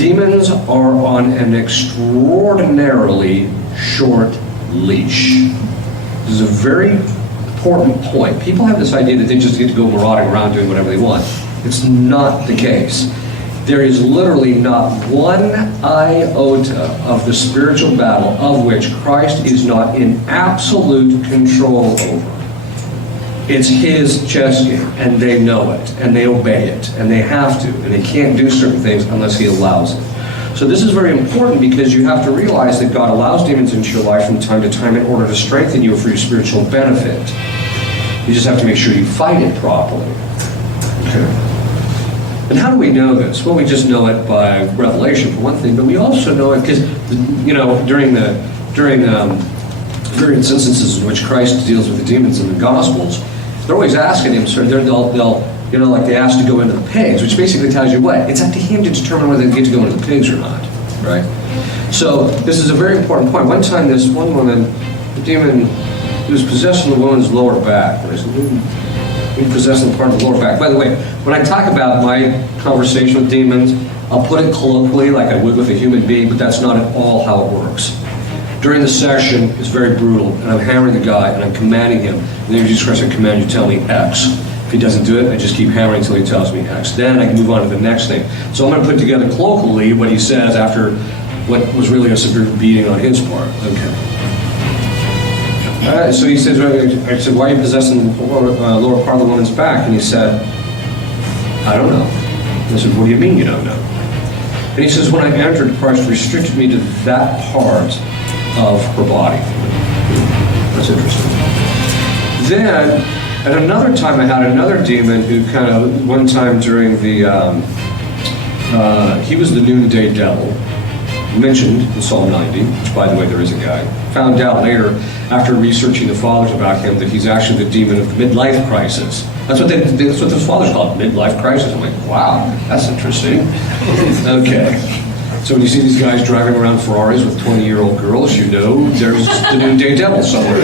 Demons are on an extraordinarily short leash. This is a very important point. People have this idea that they just get to go marauding around doing whatever they want. It's not the case. There is literally not one iota of the spiritual battle of which Christ is not in absolute control over. It's his chess game, and they know it, and they obey it, and they have to, and they can't do certain things unless he allows it. So this is very important because you have to realize that God allows demons into your life from time to time in order to strengthen you for your spiritual benefit. You just have to make sure you fight it properly. Okay. And how do we know this? Well, we just know it by revelation for one thing, but we also know it because, during various instances in which Christ deals with the demons in the Gospels, they're always asking him, so they'll like they ask to go into the pigs, which basically tells you what? It's up to him to determine whether they get to go into the pigs or not, right? So this is a very important point. One time, this one woman, the demon, he was possessing the woman's lower back. And I said, he possessing part of the lower back. By the way, when I talk about my conversation with demons, I'll put it colloquially like I would with a human being, but that's not at all how it works. During the session, it's very brutal, and I'm hammering the guy, and I'm commanding him. In the name of Jesus Christ, I command you to tell me X. If he doesn't do it, I just keep hammering until he tells me X. Then I can move on to the next thing. So I'm going to put together colloquially what he says after what was really a severe beating on his part. Okay. So he says, I said, why are you possessing the lower part of the woman's back? And he said, I don't know. I said, what do you mean you don't know? And he says, when I entered, Christ restricted me to that part of her body. That's interesting. Then, at another time, I had another demon who kind of, one time during the, he was the noonday devil, mentioned in Psalm 90, which, by the way, there is a guy. Found out later, after researching the fathers about him, that he's actually the demon of the midlife crisis. That's what the fathers call it, midlife crisis. I'm like, wow, that's interesting. Okay. So when you see these guys driving around Ferraris with 20-year-old girls, you know there's the noonday devil somewhere.